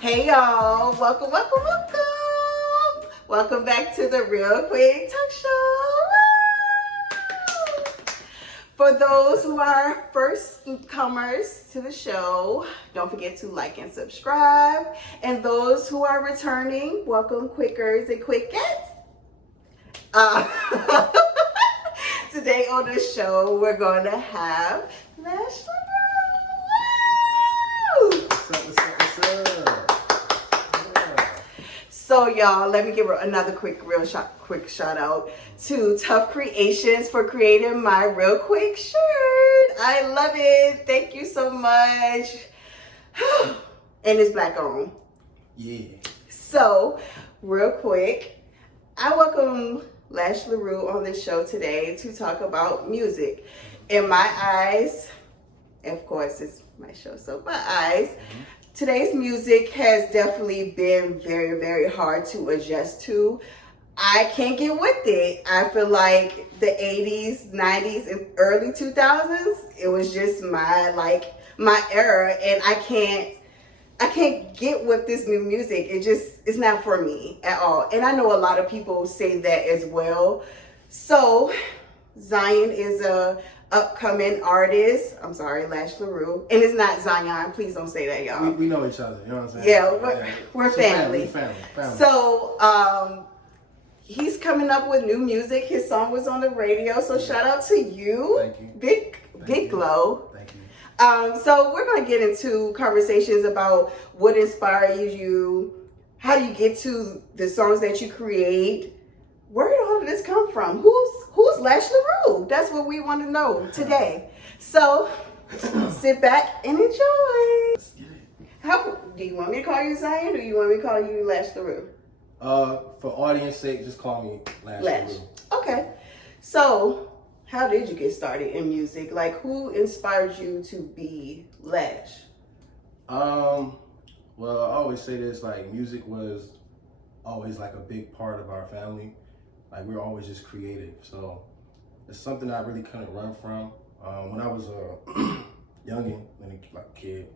Hey y'all, welcome. Welcome back to the Real Quick Talk Show. For those who are first comers to the show, don't forget to like and subscribe. And those who are returning, welcome Quickers and Quickats. Today on the show, we're going to have LashLehrue. What's up? So y'all, let me give another quick shout out to Tough Creations for creating my Real Quick shirt. I love it. Thank you so much. And it's black owned. Yeah. So, real quick, I welcome LashLehrue on this show today to talk about music. In my eyes, of course, it's my show, so my eyes. Today's music has definitely been very, very hard to adjust to. I can't get with it. I feel like the 80s, 90s, and early 2000s, it was just my era, and I can't get with this new music. It's not for me at all. And I know a lot of people say that as well. So Zion is a upcoming artist. I'm sorry, LashLehrue. And it's not Zion. Please don't say that, y'all. We know each other. You know what I'm saying? Yeah, we're family. Family. So he's coming up with new music. His song was on the radio. So shout out to you. Thank you. Big Glow. Thank you. So we're going to get into conversations about what inspires you. How do you get to the songs that you create? Where did all of this come from? Who's LashLehrue? That's what we want to know today. So sit back and enjoy. Let's get it. How do you want me to call you Zion, or do you want me to call you LashLehrue? For audience sake, just call me Lash. LashLehrue. Okay. So how did you get started in music? Like, who inspired you to be Lash? Well, I always say this, like, music was always like a big part of our family. Like, we were always just creative. So it's something I really couldn't run from. When I was a youngin', like a kid,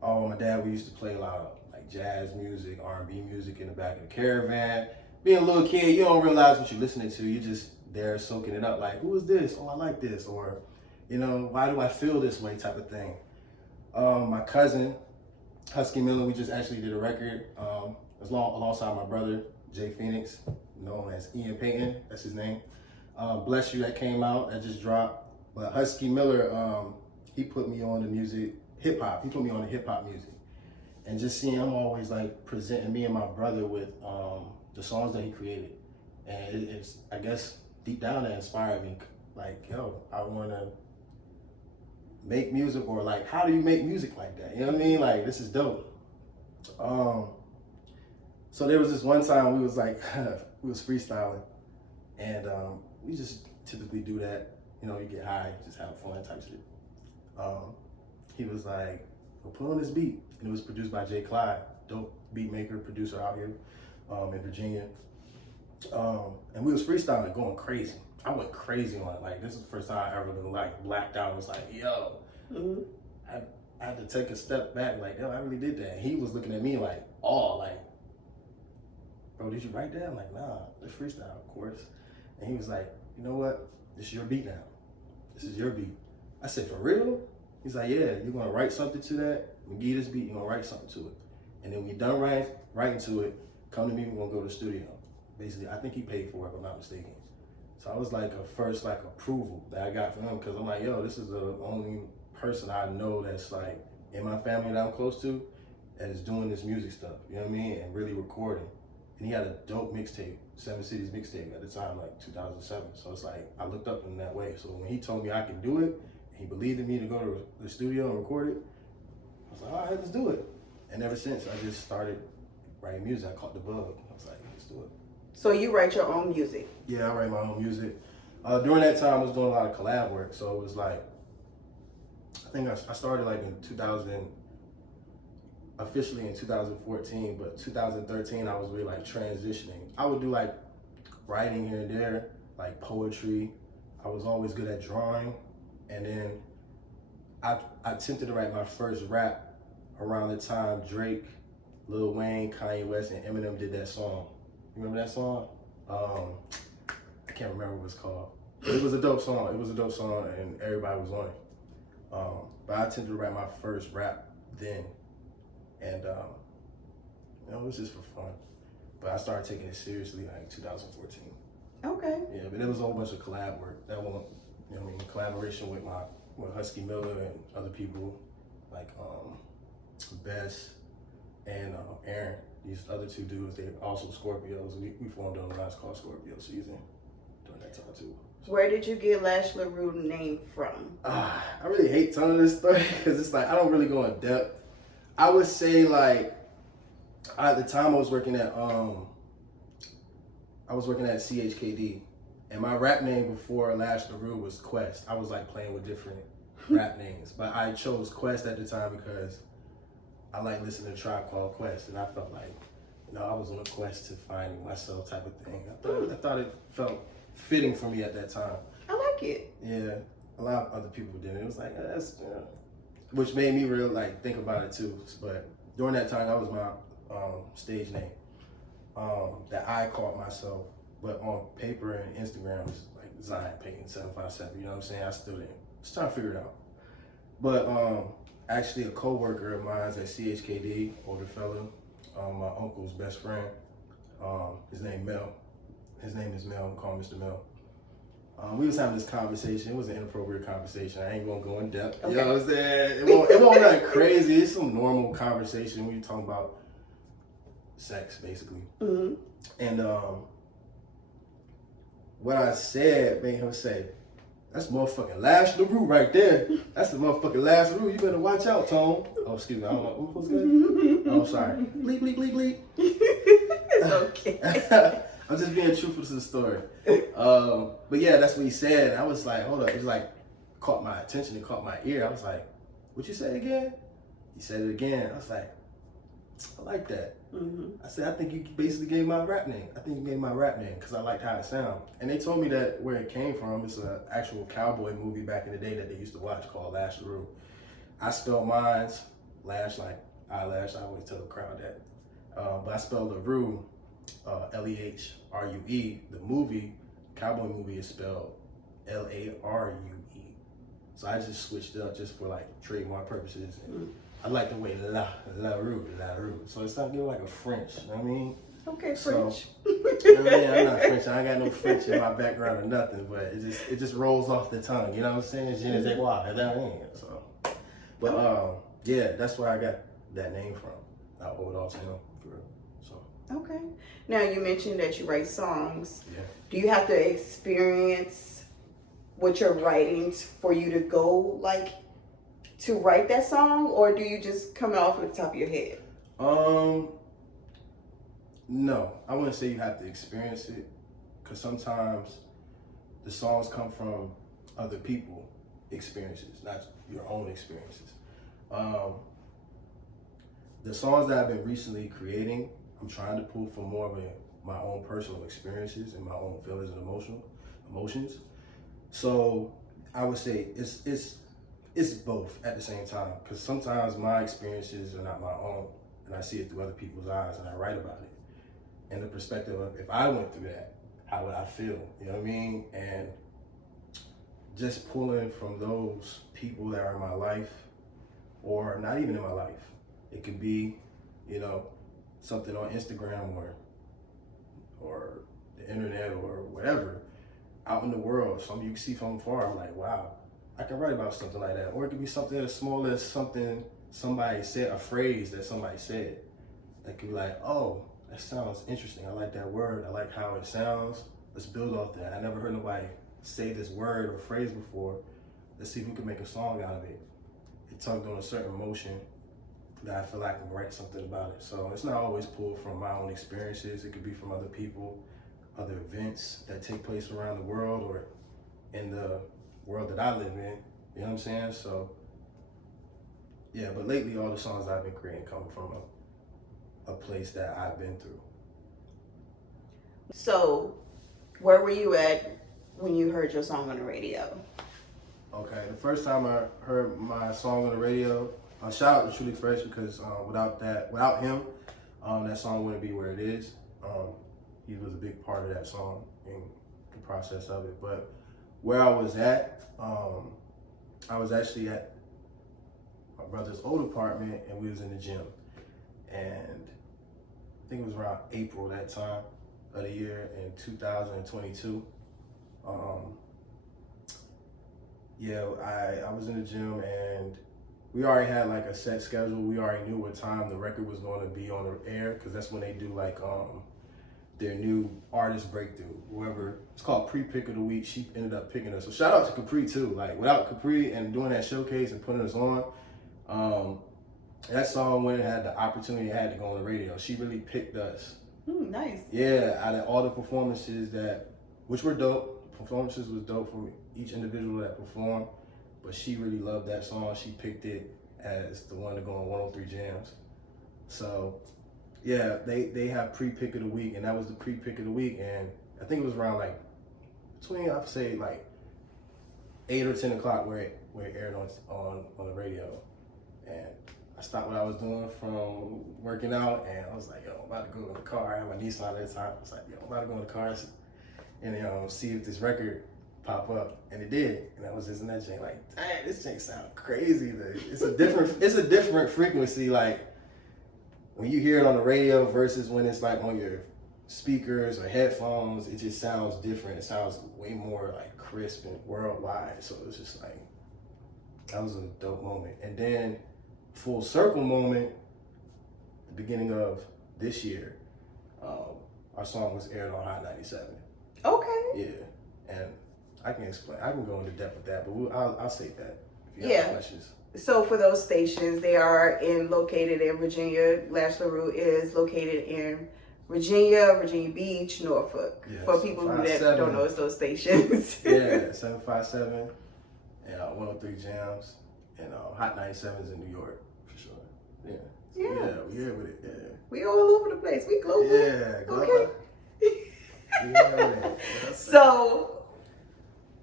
my dad, we used to play a lot of like jazz music, R&B music in the back of the caravan. Being a little kid, you don't realize what you're listening to. You're just there soaking it up. Like, who is this? Oh, I like this. Or, you know, why do I feel this way type of thing. My cousin, Husky Miller, we just actually did a record alongside my brother, Jay Phoenix, known as Ian Payton, that's his name. Bless You, that came out, that just dropped. But Husky Miller, he put me on the music, hip hop. He put me on the hip hop music. And just seeing him always like presenting me and my brother with the songs that he created. And it's, I guess, deep down that inspired me. Like, yo, I wanna make music, or like, how do you make music like that? You know what I mean? Like, this is dope. So there was this one time we was like, we was freestyling, and we just typically do that. You know, you get high, just have fun type shit. He was like, well, put on this beat. And it was produced by Jay Clyde, dope beat maker, producer out here in Virginia. And we was freestyling, going crazy. I went crazy on it. Like, this is the first time I ever been like blacked out. It was like, yo, I had to take a step back. Like, yo, I really did that. And he was looking at me like, oh, like, bro, did you write that? I'm like, nah, it's freestyle, of course. And he was like, you know what? This is your beat now. This is your beat. I said, for real? He's like, yeah, you're gonna write something to that. We give you this beat, you're gonna write something to it. And then when you're done writing to it, come to me, we're gonna go to the studio. Basically, I think he paid for it, if I'm not mistaken. So I was like a first like approval that I got from him, because I'm like, yo, this is the only person I know that's like in my family that I'm close to that is doing this music stuff, you know what I mean? And really recording. And he had a dope mixtape, 7 Cities mixtape at the time, like 2007. So it's like, I looked up in that way. So when he told me I could do it, and he believed in me to go to the studio and record it, I was like, all right, let's do it. And ever since, I just started writing music. I caught the bug. I was like, let's do it. So you write your own music? Yeah, I write my own music. During that time, I was doing a lot of collab work. So it was like, I think I started like in 2000, officially in 2014, but 2013, I was really like transitioning. I would do like writing here and there, like poetry. I was always good at drawing. And then I attempted to write my first rap around the time Drake Lil Wayne, Kanye West, and Eminem did that song. You remember that song? I can't remember what it's called. It was a dope song. It was a dope song, and everybody was on it. But I tended to write my first rap then, and it was just for fun. But I started taking it seriously like 2014. Okay. Yeah, but it was a whole bunch of collab work. That one, you know what I mean, collaboration with Husky Miller and other people like Bess and Aaron. These other two dudes, they also Scorpios. We formed an alliance called Scorpio Season during that time too. Where did you get LashLehrue name from? I really hate telling this story because it's like I don't really go in depth. I would say like at the time I was working at CHKD, and my rap name before LashLehrue was Quest. I was like playing with different rap names, but I chose Quest at the time because I like listening to Tribe Called Quest, and I felt like, you know, I was on a quest to find myself type of thing. I thought it felt fitting for me at that time. I like it. Yeah, a lot of other people didn't. It was like, that's, which made me really like think about it too. But during that time, that was my stage name that I called myself. But on paper and Instagram, it was like Zion Payton 757. You know what I'm saying? I still didn't. Just trying to figure it out. But actually, a co-worker of mine at CHKD, older fella, my uncle's best friend. His name Mel. His name is Mel. I'm calling Mr. Mel. We was having this conversation. It was an inappropriate conversation. I ain't gonna go in depth. Okay. You know what I'm saying? It won't nothing crazy. It's some normal conversation when you talking about sex, basically. Mm-hmm. And what I said made him say, "That's motherfucking LashLehrue right there. That's the motherfucking LashLehrue. You better watch out, Tone." Oh, excuse me. I don't know. Who's good? Oh, sorry. Bleep, bleep, bleep, bleep. It's okay. I'm just being truthful to the story. But yeah, that's what he said. And I was like, hold up. It like caught my attention. It caught my ear. I was like, what you say again? He said it again. I was like, I like that. Mm-hmm. I said, I think you basically gave my rap name. I think you gave my rap name because I liked how it sounded. And they told me that where it came from, it's an actual cowboy movie back in the day that they used to watch called LashLehrue. I spelled mine's Lash like eyelash. I always tell the crowd that. But I spelled LaRue, LEHRUE. The movie, cowboy movie, is spelled LARUE. So I just switched it up just for like trademark purposes. And I like the way LaRue. So it's not getting like a French, you know what I mean? Okay, French. So, I'm not French. I ain't got no French in my background or nothing, but it just rolls off the tongue. You know what I'm saying? Je ne sais quoi. So, but yeah, that's where I got that name from. I owe it all to him, for real. So. Okay. Now you mentioned that you write songs. Yeah. Do you have to experience what you're writing for you to go like to write that song, or do you just come off at the top of your head? No, I wouldn't say you have to experience it, because sometimes the songs come from other people's experiences, not your own experiences. The songs that I've been recently creating, I'm trying to pull from more of my own personal experiences and my own feelings and emotions. So I would say it's both at the same time, because sometimes my experiences are not my own, and I see it through other people's eyes, and I write about it. And the perspective of, if I went through that, how would I feel? You know what I mean? And just pulling from those people that are in my life, or not even in my life. It could be, you know, something on Instagram or the internet or whatever, out in the world. Some you can see from afar. I'm like, wow, I can write about something like that. Or it could be something as small as something somebody said, a phrase that somebody said. That could be like, oh, that sounds interesting. I like that word. I like how it sounds. Let's build off that. I never heard nobody say this word or phrase before. Let's see if we can make a song out of it. It tugged on a certain emotion that I feel like I can write something about it. So it's not always pulled from my own experiences. It could be from other people, other events that take place around the world or in the world that I live in. You know what I'm saying? So yeah, but lately all the songs I've been creating come from a place that I've been through. So where were you at when you heard your song on the radio? Okay, the first time I heard my song on the radio, shout out to Truly Fresh, because without him, That song Wouldn't Be Where It Is. He was a big part of that song in the process of it. But where I was at, I was actually at my brother's old apartment, and we was in the gym. And I think it was around April that time of the year in 2022. I was in the gym, and we already had like a set schedule. We already knew what time the record was going to be on the air, because that's when they do like their new artist breakthrough. Whoever, it's called pre-pick of the week. She ended up picking us. So shout out to Capri too. Like without Capri and doing that showcase and putting us on, that song when it had the opportunity, it had to go on the radio. She really picked us. Nice. Yeah, out of all the performances which were dope. Performances was dope from each individual that performed, but she really loved that song. She picked it as the one to go on 103 Jams. So yeah, they have pre-pick of the week, and that was the pre-pick of the week, and I think it was around like between, I'd say like 8 or 10 o'clock where it aired on the radio. And I stopped what I was doing from working out, and I was like, yo, I'm about to go in the car. I had my Nissan at the time. I was like, yo, I'm about to go in the car and see if this record pop up, and it did. And I was just in that jank like, dang, this jank sound crazy. It's a different frequency. Like when you hear it on the radio versus when it's like on your speakers or headphones, it just sounds different. It sounds way more like crisp and worldwide. So it was just like, that was a dope moment. And then full circle moment, the beginning of this year, our song was aired on Hot 97. Okay. Yeah, and I can go into depth with that, but I'll save that if you have questions. So for those stations, they are located in Virginia. LashLehrue is located in Virginia Beach, Norfolk. Yeah, for people that don't know, it's those stations. Yeah, 757 and 103 Jams, and Hot 97's in New York for sure. Yeah. Yeah. We here with it. Yeah. We all over the place. We global. Yeah. Global. Okay. Yeah. So,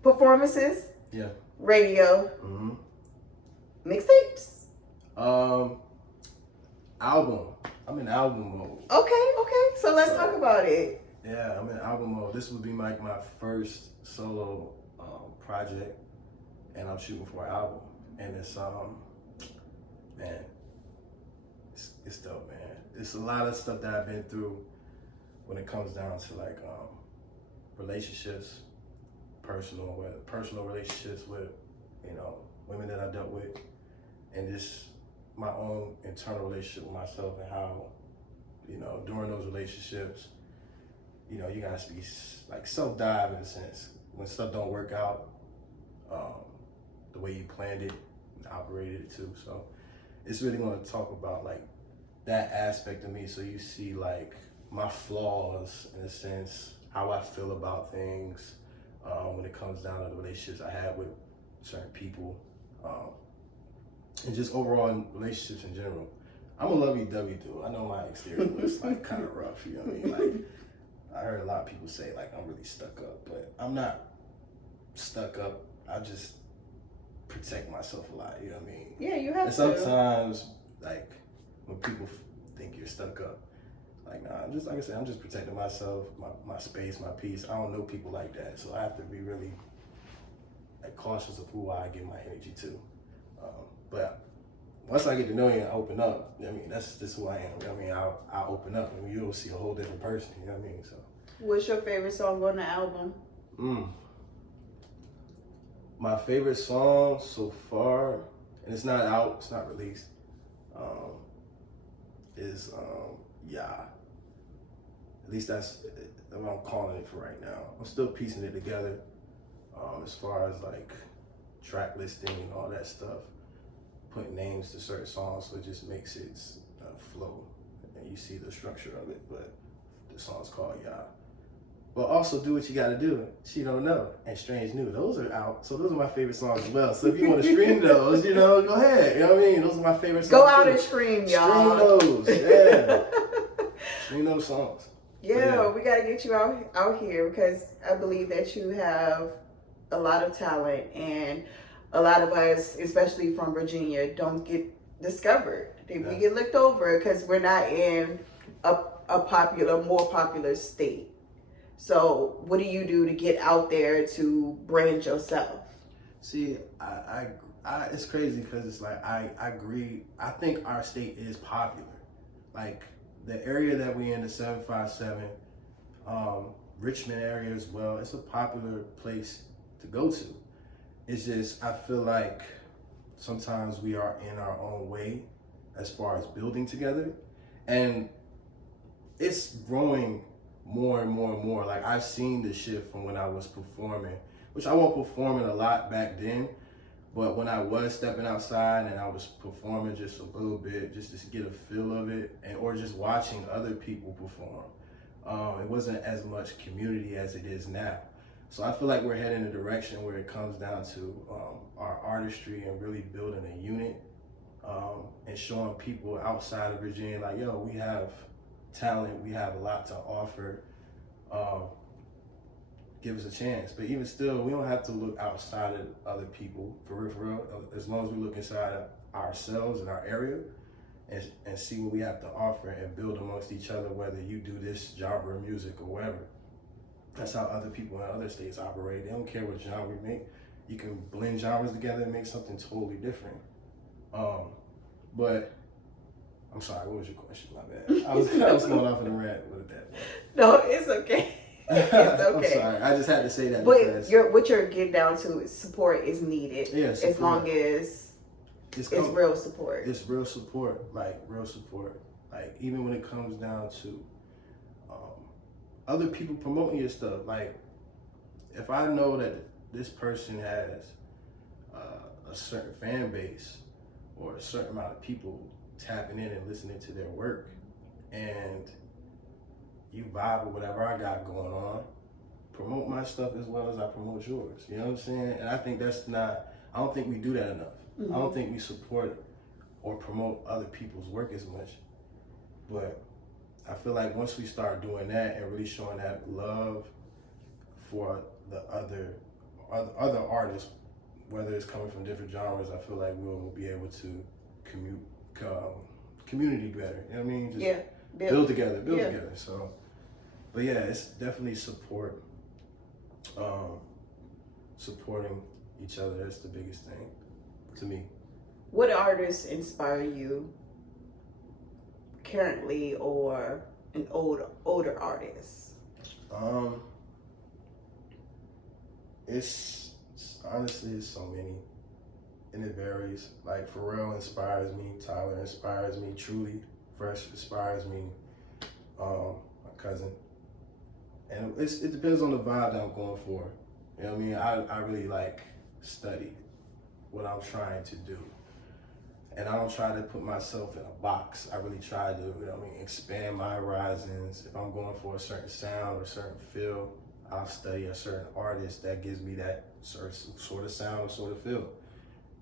performances. Yeah. Radio. Mm-hmm. Mixtapes. Album. I'm in album mode. Okay. So let's talk about it. Yeah, I'm in album mode. This would be like my first solo project, and I'm shooting for an album. And it's man, it's dope, man. It's a lot of stuff that I've been through when it comes down to like relationships, personal relationships with women that I dealt with, and just my own internal relationship with myself, and how during those relationships, you gotta be like self-dive in a sense when stuff don't work out the way you planned it and operated it too. So it's really going to talk about like that aspect of me, so you see like my flaws in a sense, how I feel about things when it comes down to the relationships I have with certain people, and just overall in relationships in general. I'm a lovey-dovey dude. I know my exterior looks like kind of rough, you know what I mean? Like I heard a lot of people say like I'm really stuck up, but I'm not stuck up. I just protect myself a lot, you know what I mean? Yeah, you have and sometimes, like, when people think you're stuck up, like, nah, I'm just, like I said, I'm just protecting myself, my space, my peace. I don't know people like that, so I have to be really, like, cautious of who I give my energy to. But once I get to know you and I open up, you know what I mean, that's just who I am, you know what I mean? I'll open up and you'll see a whole different person, you know what I mean? So. What's your favorite song on the album? My favorite song so far, and it's not out, it's not released, is Yeah. At least that's what I'm calling it for right now. I'm still piecing it together as far as like track listing and all that stuff, putting names to certain songs, so it just makes it flow, and you see the structure of it. But the song's called Yeah. But also Do What You Gotta Do, She Don't Know, and Strange New. Those are out. So those are my favorite songs as well. So if you want to stream those, go ahead. You know what I mean? Those are my favorite songs. Go out and stream, y'all. Stream those, yeah. Stream those songs. Yeah, we got to get you out here, because I believe that you have a lot of talent, and a lot of us, especially from Virginia, don't get discovered. We get looked over because we're not in more popular state. So what do you do to get out there to brand yourself? See, it's crazy because it's like I agree. I think our state is popular. Like the area that we in, the 757, Richmond area as well. It's a popular place to go to. It's just I feel like sometimes we are in our own way as far as building together, and it's growing more and more and more. Like I've seen the shift from when I was performing, which I wasn't performing a lot back then, but when I was stepping outside and I was performing just a little bit, just to get a feel of it, and or just watching other people perform, it wasn't as much community as it is now. So I feel like we're heading in a direction where it comes down to our artistry and really building a unit, and showing people outside of Virginia like, yo, we have talent, we have a lot to offer. Give us a chance. But even still, we don't have to look outside of other people, for real. As long as we look inside of ourselves and our area and see what we have to offer and build amongst each other, whether you do this genre of music or whatever. That's how other people in other states operate. They don't care what genre we make. You can blend genres together and make something totally different. But I'm sorry, what was your question? My bad. I was going off in a rant with that. No, it's okay. It's okay. I'm sorry. I just had to say that. But because what you're getting down to is support is needed. Yeah, as long as it's real support. It's real support, like real support. Like even when it comes down to other people promoting your stuff. Like if I know that this person has a certain fan base or a certain amount of people tapping in and listening to their work, and you vibe with whatever I got going on, promote my stuff as well as I promote yours. You know what I'm saying? And I think I don't think we do that enough. Mm-hmm. I don't think we support or promote other people's work as much. But I feel like once we start doing that and really showing that love for the other artists, whether it's coming from different genres, I feel like we'll be able to community better. You know what I mean? Just build together. So, but yeah, it's definitely support, supporting each other. That's the biggest thing to me. What artists inspire you currently, or an older artist? It's honestly, it's so many, and it varies. Like Pharrell inspires me, Tyler inspires me, Truly Fresh inspires me, my cousin, and it depends on the vibe that I'm going for. You know what I mean? I really like study what I'm trying to do, and I don't try to put myself in a box. I really try to, you know what I mean, expand my horizons. If I'm going for a certain sound or a certain feel, I'll study a certain artist that gives me that sort of sound or sort of feel.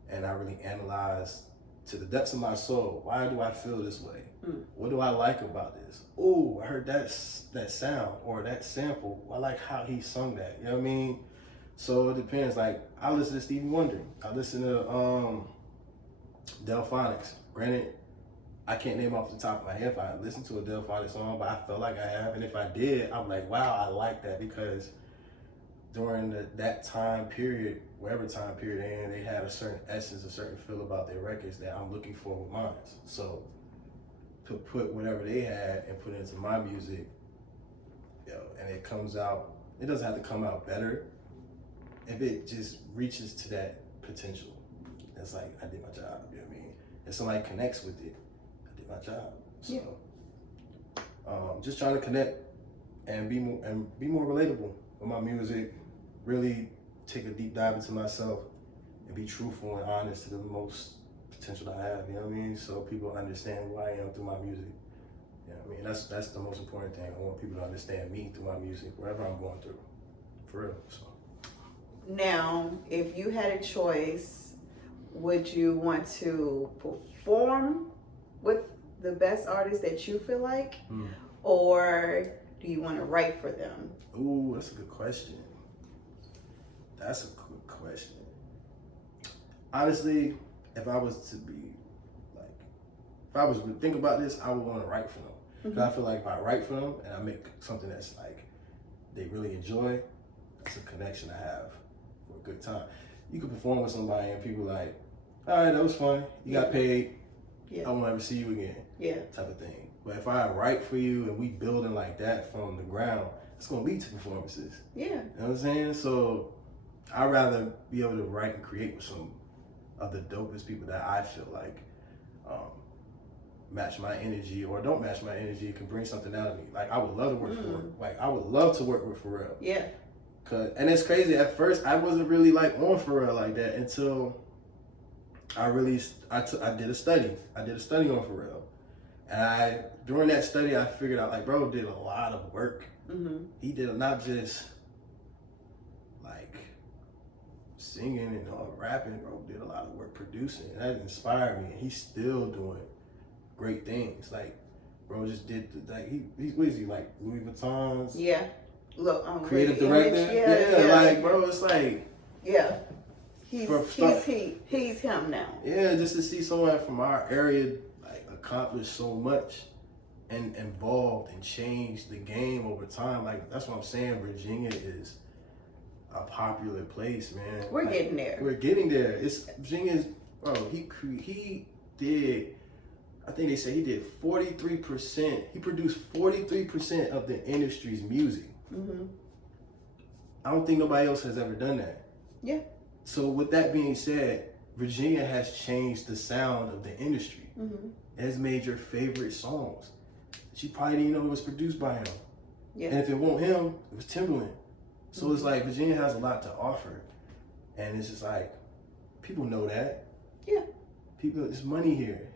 And I really analyze to the depths of my soul, why do I feel this way? What do I like about this? Oh, I heard that sound or that sample. I like how he sung that. You know what I mean? So it depends. Like I listen to Stevie Wonder. I listen to Delphonics. Granted, I can't name off the top of my head if I listened to a Delphonics song, but I felt like I have. And if I did, I'm like, wow, I like that, because during that time period, whatever time period they're in, they had a certain essence, a certain feel about their records that I'm looking for with mine. So to put whatever they had and put it into my music, and it comes out, it doesn't have to come out better. If it just reaches to that potential, it's like, I did my job, you know what I mean? If somebody connects with it, I did my job. So just trying to connect and be more relatable with my music, really take a deep dive into myself and be truthful and honest to the most potential that I have, you know what I mean? So people understand who I am through my music. You know what I mean? That's the most important thing. I want people to understand me through my music, wherever I'm going through, for real. So. Now, if you had a choice, would you want to perform with the best artists that you feel like, or do you want to write for them? Ooh, that's a good question. That's a good question. Honestly, if I was to think about this, I would want to write for them. Because I feel like if I write for them and I make something that's like they really enjoy, it's a connection I have for a good time. You can perform with somebody and people like, all right, that was fun. You got paid. I won't ever see you again. Type of thing. But if I write for you and we building like that from the ground, it's gonna lead to performances. You know what I'm saying? So I'd rather be able to write and create with some of the dopest people that I feel like match my energy or don't match my energy. It can bring something out of me. Like I would love to work I would love to work with Pharrell. And it's crazy. At first, I wasn't really like on Pharrell like that until I did a study. I did a study on Pharrell, and during that study, I figured out like bro did a lot of work. He did not just like singing and rapping. Bro did a lot of work producing. And that inspired me. And he's still doing great things. Like bro just did he's what is he like Louis Vuitton's? Look, creative director. Like bro, it's like he's him now. Just to see someone from our area like accomplish so much and evolved and changed the game over time. Like that's what I'm saying. Virginia is a popular place, man. We're getting there. We're getting there. Virginia's bro. He did. I think they say he did 43%. He produced 43% of the industry's music. I don't think nobody else has ever done that. So with that being said, Virginia has changed the sound of the industry. It has made your favorite songs. She probably didn't know it was produced by him. And if it wasn't him, it was Timbaland. So it's like Virginia has a lot to offer. And it's just like, people know that. People, there's money here.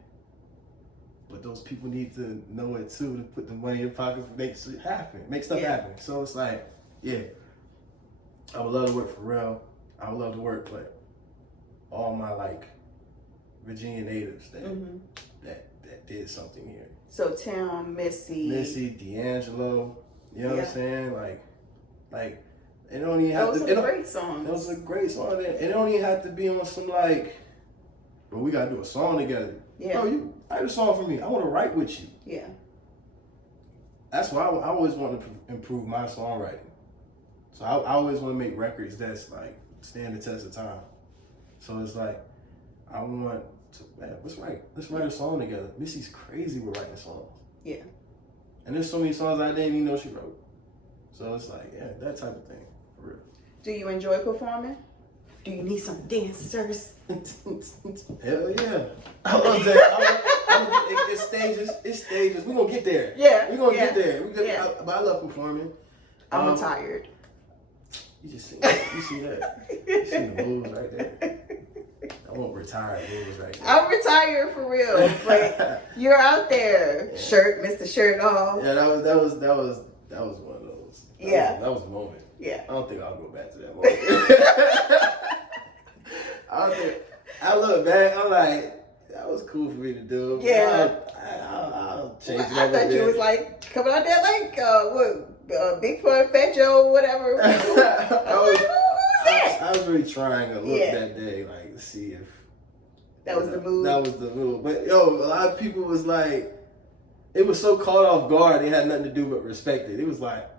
But those people need to know it too, to put the money in pocket, make shit happen, make stuff happen. So it's like, I would love to work for Pharrell. I would love to work with all my like Virginia natives that did something here. So Tim, Missy, D'Angelo, you know what I'm saying? Like it don't even have those are great songs. Those are great songs. It don't even have to be on some like, but we gotta do a song together. Bro, you write a song for me. I want to write with you. That's why I always want to improve my songwriting. So I always want to make records that's like stand the test of time. So it's like I want to let's write a song together. Missy's crazy with writing songs. And there's so many songs I didn't even know she wrote. So it's like that type of thing for real. Do you enjoy performing? Do you need some dancers? Hell yeah. I love that. It's stages. We're going to get there. We're going to get there. But I love performing. I'm retired. You just see that. You see the moves right there. I won't retire moves right there. I'm retired for real. But you're out there. Mr. Shirt off. That was one of those. That was a moment. I don't think I'll go back to that moment. I look back, I'm like, that was cool for me to do. I'll change it. I thought you was like coming out there like Big Pun, Fat Joe, whatever. Who's that? I was really trying to look that day, like to see if that was the move. That was the move. But a lot of people was like, it was so caught off guard. It had nothing to do but respect it. It was like,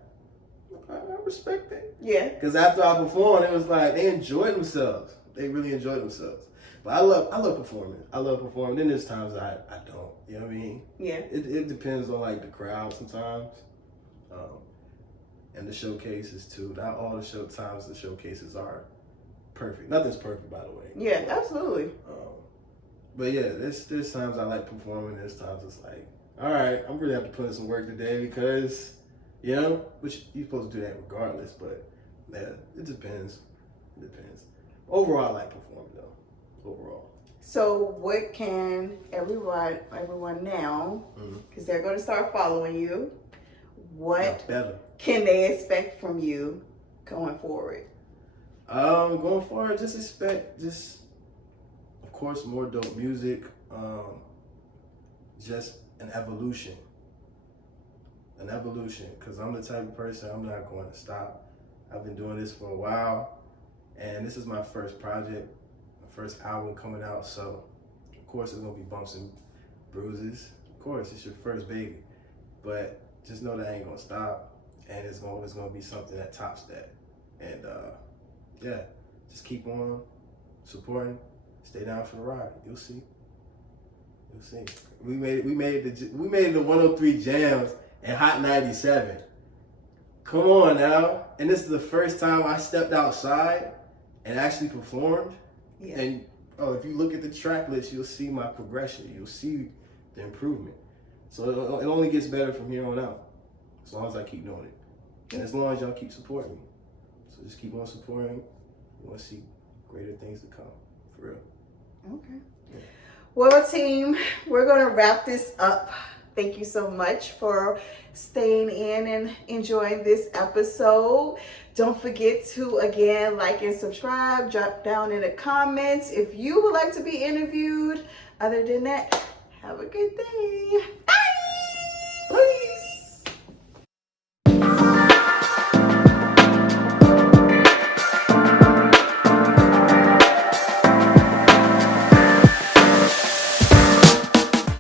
I respect it. Because after I performed, it was like they enjoyed themselves. They really enjoyed themselves. But I love performing. Then there's times I don't. You know what I mean? It depends on like the crowd sometimes. And the showcases too. Not all the showcases are perfect. Nothing's perfect, by the way. Absolutely. But there's times I like performing. There's times it's like, all right, I'm really have to put in some work today because, which you're supposed to do that regardless. But it depends. Overall, I like performing though. Overall. So what can everyone now, because they're going to start following you, what can they expect from you going forward? Going forward, just expect of course, more dope music. Just an evolution. Because I'm the type of person, I'm not going to stop. I've been doing this for a while, and this is my first project, my first album coming out, so of course there's going to be bumps and bruises. Of course, it's your first baby. but just know that ain't gonna stop, and it's gonna be something that tops that. And yeah, just keep on supporting, stay down for the ride. You'll see. You'll see. We made it to 103 jams and Hot 97. Come on now. And this is the first time I stepped outside and actually performed. Yeah. And if you look at the track list, you'll see my progression. You'll see the improvement. So it only gets better from here on out, as long as I keep doing it. And as long as y'all keep supporting me. So just keep on supporting. You want to see greater things to come, for real. Okay. Yeah. Well, team, we're going to wrap this up. Thank you so much for staying in and enjoying this episode. Don't forget to, again, like and subscribe. Drop down in the comments if you would like to be interviewed. Other than that, have a good day. Bye.